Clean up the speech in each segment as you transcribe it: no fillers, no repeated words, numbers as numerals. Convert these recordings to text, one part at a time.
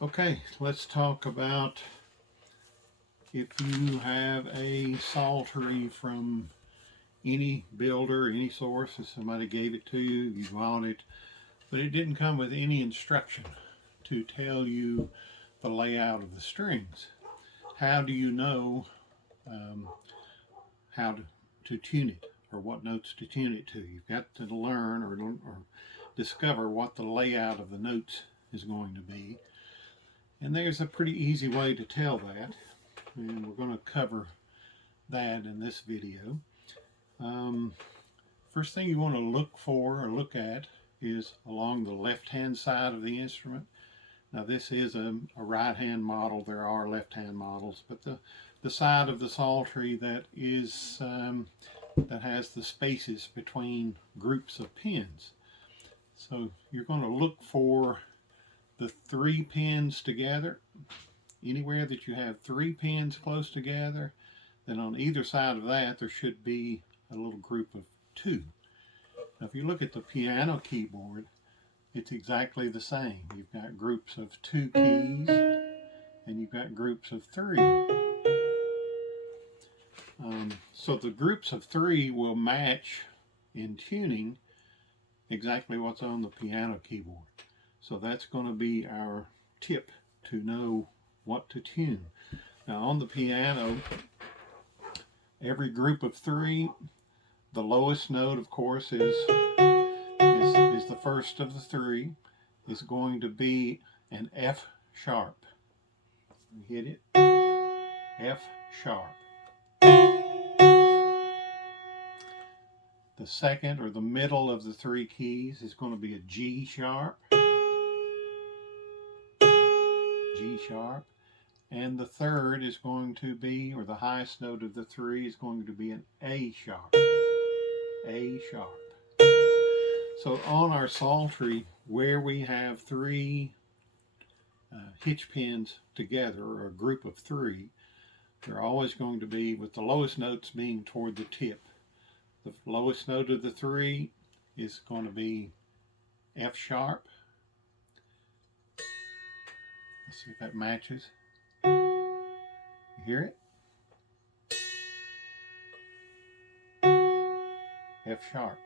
Okay, let's talk about if you have a Psaltery from any builder, any source, if somebody gave it to you, you bought it, but it didn't come with any instruction to tell you the layout of the strings. How do you know um, how to tune it or what notes to tune it to? You've got to learn or discover what the layout of the notes is going to be. And there's a pretty easy way to tell that, and we're going to cover that in this video. First thing you want to look for or look at is along the left-hand side of the instrument. Now this is a right-hand model. There are left-hand models, but the side of the Psaltery that is that has the spaces between groups of pins. So you're going to look for the 3 pins together. Anywhere that you have 3 pins close together, then on either side of that there should be a little group of 2. Now if you look at the piano keyboard, it's exactly the same. You've got groups of 2 keys and you've got groups of 3. So the groups of 3 will match in tuning exactly what's on the piano keyboard. So that's going to be our tip to know what to tune. Now on the piano, every group of 3, the lowest note, of course, is the first of the 3, is going to be an F sharp. You hit it, F sharp. The second or the middle of the 3 keys is going to be a G sharp, G sharp. And the third is going to be, or the highest note of the 3 is going to be an A sharp, A sharp. So on our Psaltery, where we have 3 hitch pins together, or a group of 3, they're always going to be with the lowest notes being toward the tip. The lowest note of the 3 is going to be F sharp. Let's see if that matches. You hear it? F sharp.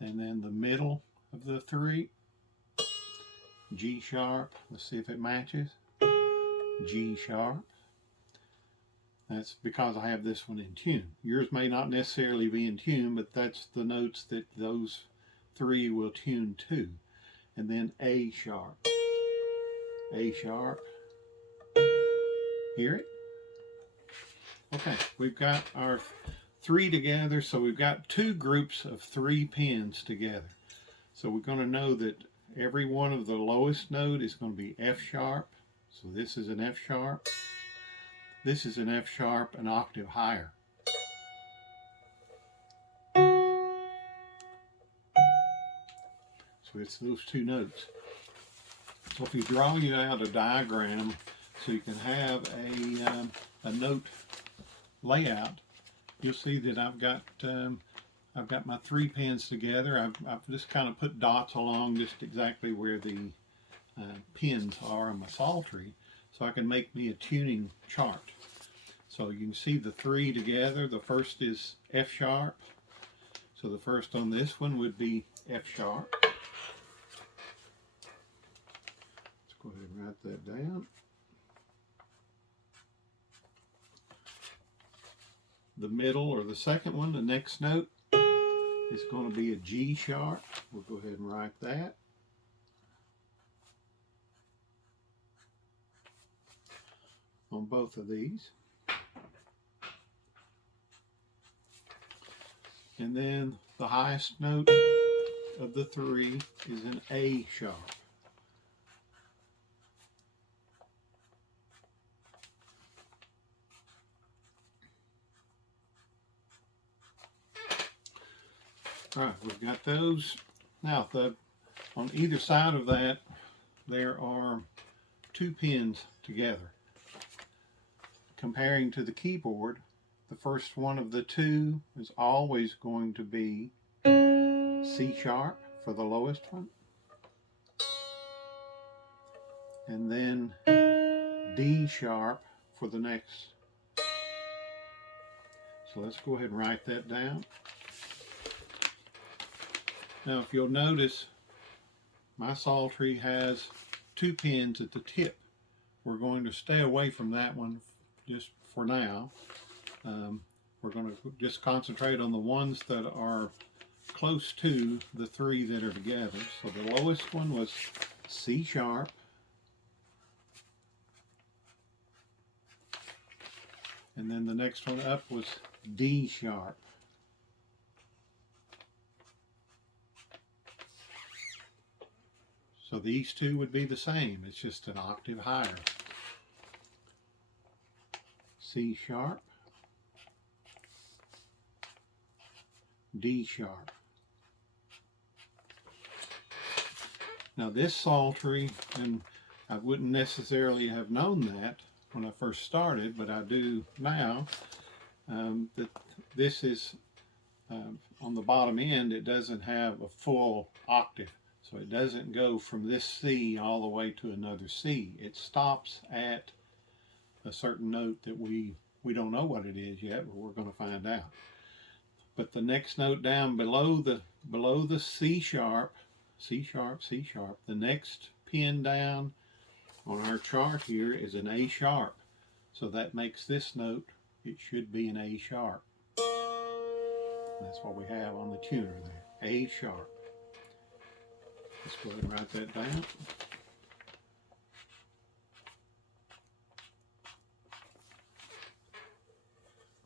And then the middle of the 3, G sharp. Let's see if it matches. G sharp. That's because I have this one in tune. Yours may not necessarily be in tune, but that's the notes that those 3 will tune to. And then A sharp. A sharp. Hear it? Okay, we've got our 3 together, so we've got 2 groups of 3 pins together. So we're going to know that every one of the lowest note is going to be F sharp. So this is an F sharp. This is an F sharp, an octave higher. So it's those 2 notes. So if you draw you out a diagram so you can have a note layout, you'll see that I've got my 3 pins together. I've just kind of put dots along just exactly where the pins are on my Psaltery, so I can make me a tuning chart. So you can see the 3 together. The first is F sharp. So the first on this one would be F sharp. Let's go ahead and write that down. The middle, or the second one, the next note, is going to be a G sharp. We'll go ahead and write that. On both of these. And then the highest note of the 3 is an A sharp. All right, we've got those. Now, on either side of that, there are 2 pins together. Comparing to the keyboard, the first one of the 2 is always going to be C sharp for the lowest one. and then D sharp for the next. So let's go ahead and write that down. Now, if you'll notice, my Psaltery has 2 pins at the tip. We're going to stay away from that one just for now. We're going to just concentrate on the ones that are close to the 3 that are together. So the lowest one was C sharp, and then the next one up was D sharp. So these 2 would be the same, it's just an octave higher. C sharp, D sharp. Now this Psaltery, and I wouldn't necessarily have known that when I first started, but I do now, that this is, on the bottom end, it doesn't have a full octave. So it doesn't go from this C all the way to another C. It stops at a certain note that we don't know what it is yet, but we're going to find out. But the next note down below the C sharp, the next pin down on our chart here is an A sharp. So that makes this note, it should be an A sharp. That's what we have on the tuner there, A sharp. Let's go ahead and write that down.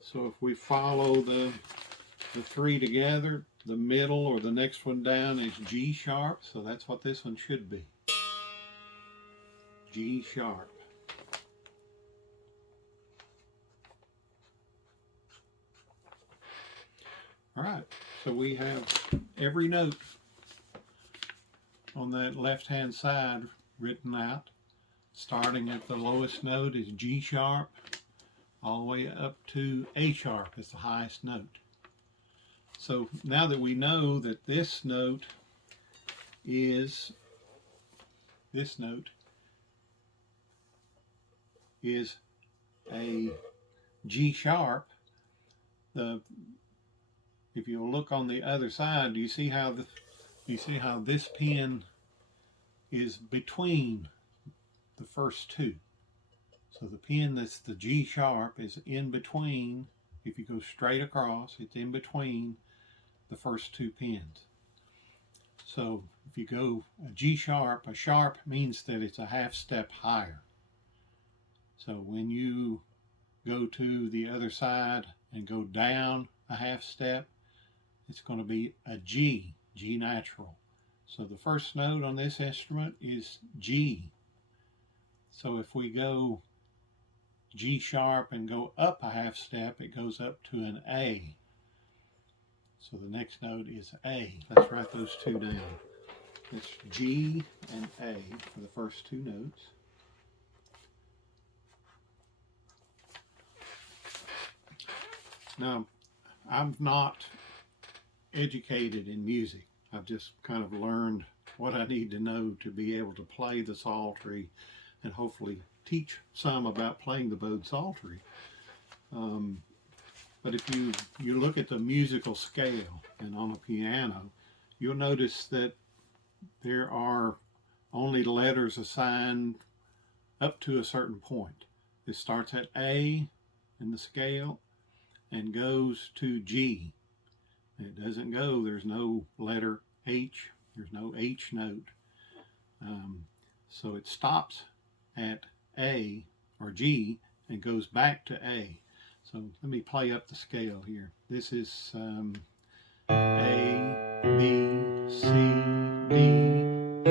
So if we follow the 3 together, the middle or the next one down is G sharp, so that's what this one should be. G sharp. All right, so we have every note on that left-hand side written out. Starting at the lowest note is G sharp, all the way up to A sharp is the highest note. So now that we know that this note is a G sharp, if you look on the other side, do you see how this pin is between the first 2? So the pin that's the G sharp is in between. If you go straight across, it's in between the first 2 pins. So if you go a G sharp, a sharp means that it's a half step higher. So when you go to the other side and go down a half step, it's going to be a G natural. So the first note on this instrument is G. So if we go G sharp and go up a half step, it goes up to an A. So the next note is A. Let's write those 2 down. It's G and A for the first 2 notes. Now, I'm not educated in music. I've just kind of learned what I need to know to be able to play the Psaltery and hopefully teach some about playing the bowed Psaltery. But if you look at the musical scale and on a piano, you'll notice that there are only letters assigned up to a certain point. It starts at A in the scale and goes to G. It doesn't go, there's no letter H, there's no H note. So it stops at A or G and goes back to A. So let me play up the scale here. This is A, B, C, D, E,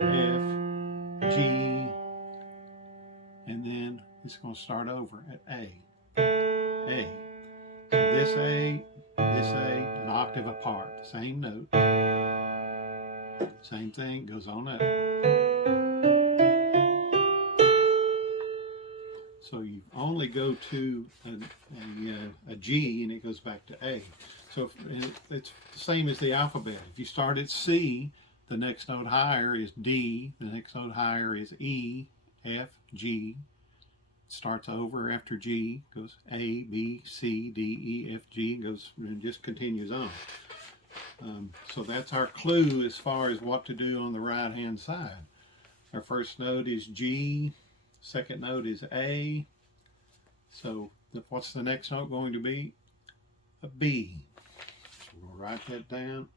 F, G, and then it's going to start over at A. A. So this A, an octave apart, same note. Same thing, goes on up. So you only go to a G and it goes back to A. So it's the same as the alphabet. If you start at C, The next note higher is D. The next note higher is E, F, G. Starts over after G, goes A, B, C, D, E, F, G, goes and just continues on. So that's our clue as far as what to do on the right hand side. Our first note is G, second note is A. So what's the next note going to be? A B. We'll write that down.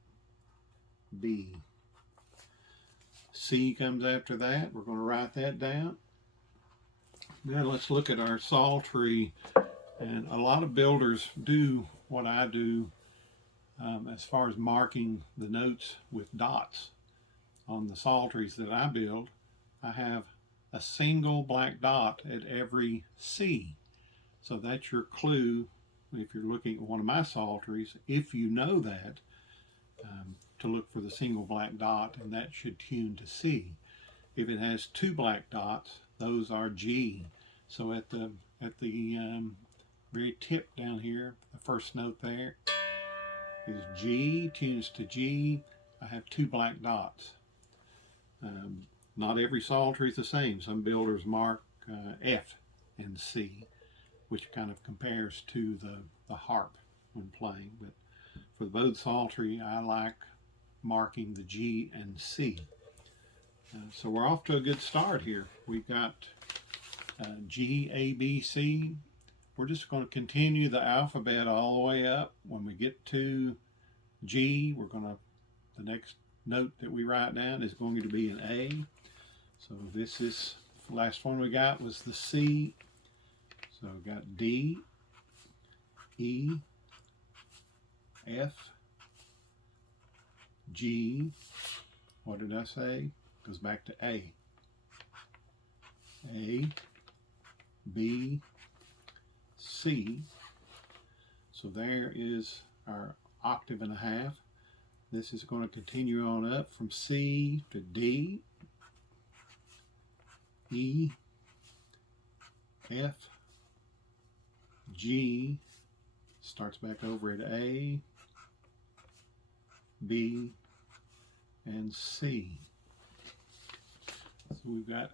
B. C comes after that. We're going to write that down. Now let's look at our Psaltery. And a lot of builders do what I do as far as marking the notes with dots. On the Psalteries that I build, I have a single black dot at every C. So that's your clue if you're looking at one of my Psalteries, if you know that, to look for the single black dot, and that should tune to C. If it has two black dots, those are G. So at the very tip down here, the first note there is G, tunes to G. I have two black dots. Not every Psaltery is the same. Some builders mark F and C, which kind of compares to the harp when playing. But for the bowed Psaltery, I like marking the G and C. So we're off to a good start here. We've got G, A, B, C. We're just going to continue the alphabet all the way up. When we get to G, the next note that we write down is going to be an A. So this is, the last one we got was the C. So we got D, E, F, G. What did I say? Goes back to A. A, B, C. So there is our octave and a half. This is going to continue on up from C to D, E, F, G, starts back over at A, B, and C. So we've got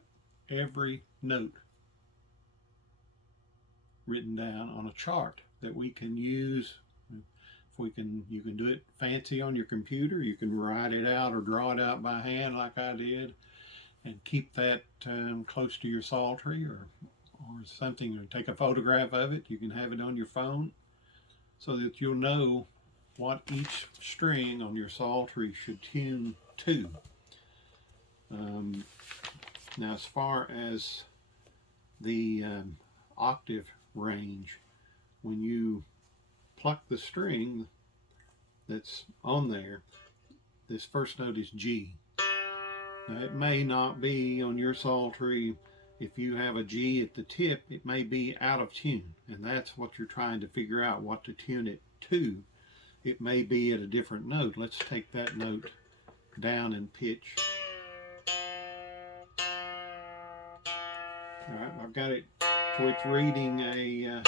every note written down on a chart that we can use. You can do it fancy on your computer. You can write it out or draw it out by hand like I did, and keep that close to your Psaltery or something, or take a photograph of it. You can have it on your phone so that you'll know what each string on your Psaltery should tune to. Now, as far as the octave range, when you pluck the string that's on there, this first note is G. Now, it may not be on your Psaltery. If you have a G at the tip, it may be out of tune, and that's what you're trying to figure out, what to tune it to. It may be at a different note. Let's take that note down in pitch. All right, I've got it so it's reading an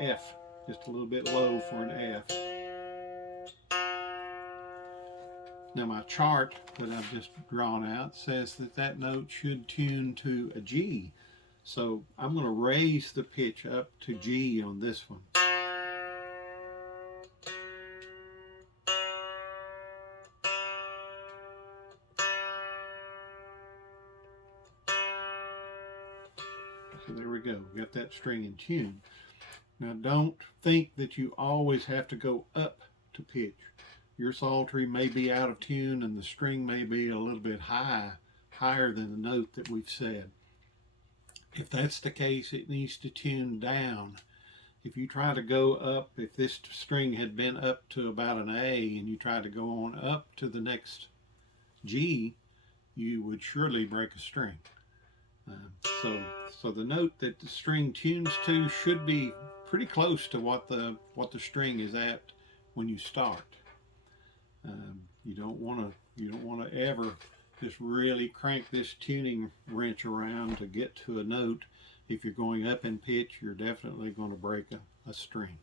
F, just a little bit low for an F. Now my chart that I've just drawn out says that note should tune to a G. So I'm going to raise the pitch up to G on this one. So there we go, we got that string in tune. Now don't think that you always have to go up to pitch. Your Psaltery may be out of tune and the string may be a little bit higher than the note that we've said. If that's the case, it needs to tune down. If you try to go up, if this string had been up to about an A and you try to go on up to the next G, you would surely break a string. So the note that the string tunes to should be pretty close to what the string is at when you start. You don't want to ever just really crank this tuning wrench around to get to a note. If you're going up in pitch, you're definitely going to break a string.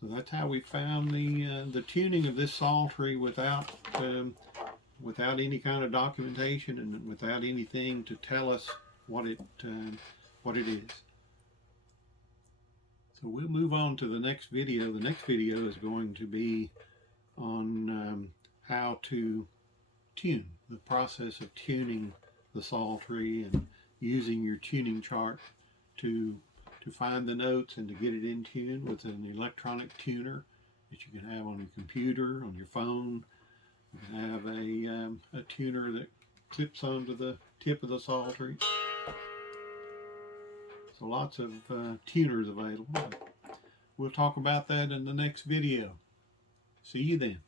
So that's how we found the tuning of this Psaltery without any kind of documentation and without anything to tell us what it is. So we'll move on to the next video. The next video is going to be on how to tune, the process of tuning the Psaltery and using your tuning chart to find the notes and to get it in tune with an electronic tuner that you can have on your computer, on your phone. You can have a tuner that clips onto the tip of the Psaltery. So lots of tuners available. We'll talk about that in the next video. See you then.